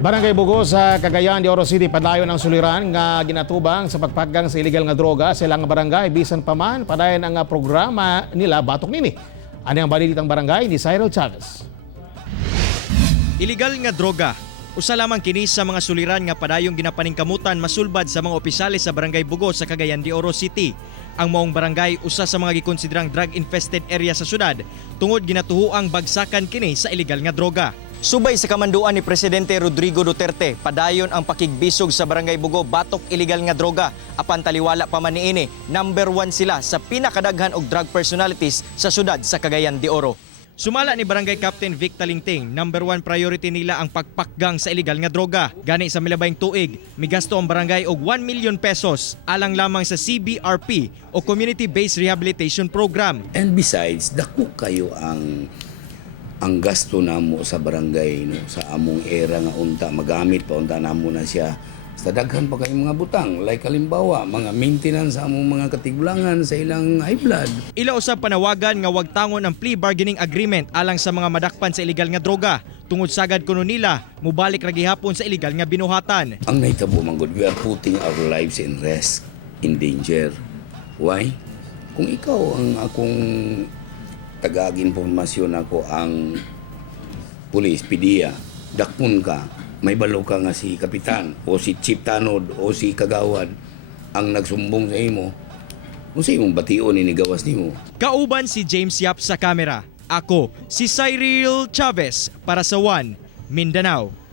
Barangay Bugo sa Cagayan de Oro City padayon ang suliran nga ginatubang sa pagpaggang sa illegal nga droga sa ilang barangay bisan pa man padayon ang programa nila batok nini. Ani ang balitang barangay ni Cyril Chavez. Illegal nga droga. Usa lamang kini sa mga suliran nga padayong ginapaningkamutan masulbad sa mga opisyales sa Barangay Bugo sa Cagayan de Oro City. Ang maong barangay usa sa mga gikonsiderang drug-infested area sa syudad tungod ginatuhoang bagsakan kini sa illegal nga droga. Subay sa kamanduan ni Presidente Rodrigo Duterte, padayon ang pakigbisog sa Barangay Bugo batok illegal nga droga. Apan taliwala pa man niini, number 1 sila sa pinakadaghan og drug personalities sa syudad sa Cagayan de Oro. Sumala ni Barangay Captain Vic Talingting, number 1 priority nila ang pagpakgang sa illegal nga droga. Gani sa milabayng tuig, migasto ang barangay og 1 million pesos alang lamang sa CBRP o Community-Based Rehabilitation Program. And besides, dako kayo ang gasto namo sa barangay no, sa among era nga unta magamit pa unta namo na siya sa daghan pa kay mga butang like halimbawa mga maintenance sa among mga katigbulangan sa ilang high blood. Ila usab panawagan nga wag tangon ang plea bargaining agreement alang sa mga madakpan sa illegal nga droga tungod sagad kuno nila mubalik ra gihapon sa illegal nga binuhatan. Ang nahitabo man gud, we are putting our lives in risk, in danger. Why? Kung ikaw ang akong tagag-informasyon ako ang pulis, PDEA, dakpon ka, may balo ka nga si Kapitan o si Chief Tanod o si Kagawad ang nagsumbong sa imo, kung sa imong bation inigawas nimo. Kauban si James Yap sa kamera. Ako si Cyril Chavez para sa One Mindanao.